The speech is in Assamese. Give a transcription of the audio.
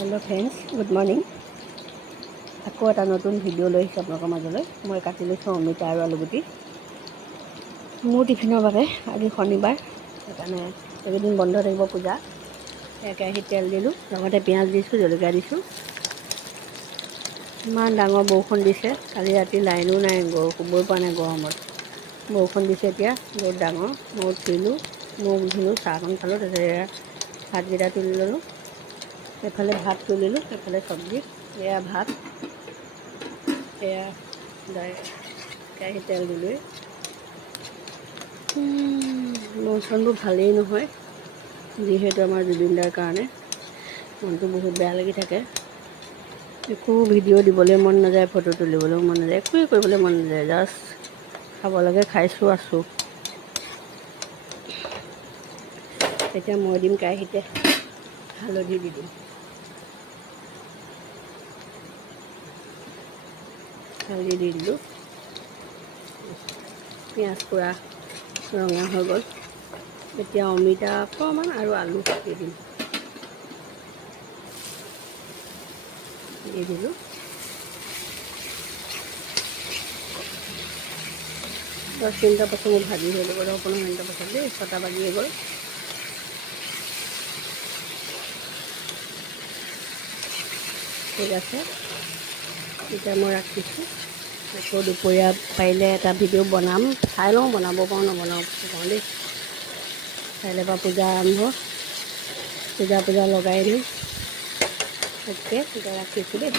हेलो फ्रेंड्स गुड मॉर्निंग আকৌ এটা নতুন ভিডিঅ' লৈ আহিছোঁ আপোনালোকৰ মাজলৈ মই কাটি লৈছোঁ অমিতা আৰু আলুগুটি মোৰ টিফিনৰ বাবে আজি শনিবাৰ সেইকাৰণে এইকেইদিন বন্ধ থাকিব পূজা কেৰাহীত তেল দিলোঁ লগতে পিঁয়াজ দিছোঁ জলকীয়া দিছোঁ ইমান ডাঙৰ বৰষুণ দিছে কালি ৰাতি লাইনো নাই শুবই পৰা নাই গৰমত বৰষুণ দিছে এতিয়া বহুত ডাঙৰ মই উঠিলোঁ মুখ ধুলোঁ চাহকণ খালোঁ তাৰপিছত ভাতকেইটা তুলি ল'লোঁ এফালে ভাত তুলিলোঁ এফালে চব্জি এয়া ভাত এয়া কেৰাহীত তেল দিলোঁ মন-চনবোৰ ভালেই নহয় যিহেতু আমাৰ জুবিনদাৰ কাৰণে মনটো বহুত বেয়া লাগি থাকে একো ভিডিঅ' দিবলৈ মন নাযায় ফটো তুলিবলৈও মন নাযায় একোৱেই কৰিবলৈ মন নাযায় জাষ্ট খাব লাগে খাইছোঁ আছোঁ এতিয়া মই দিম কেৰাহীতে হালধি দি দিম হালধি দি দিলোঁ পিঁয়াজ পূৰা ৰঙা হৈ গ'ল এতিয়া অমিতা অকণমান আৰু আলু দি দিম দি দিলোঁ 10 মিনিটৰ পাছত মই ভাজি হৈ ল'ব 15 মিনিটৰ পাছত দেই 6টা বাজিয়ে গ'ল ঠিক আছে এতিয়া মই ৰাখিছোঁ আকৌ দুপৰীয়া পাৰিলে এটা ভিডিঅ' বনাম চাই লওঁ বনাব পাৰোঁ নবনাব পাৰোঁ দেই কাইলৈ পৰা পূজা আৰম্ভ পূজা লগাই দিম অ'কে এতিয়া ৰাখিছোঁ দেই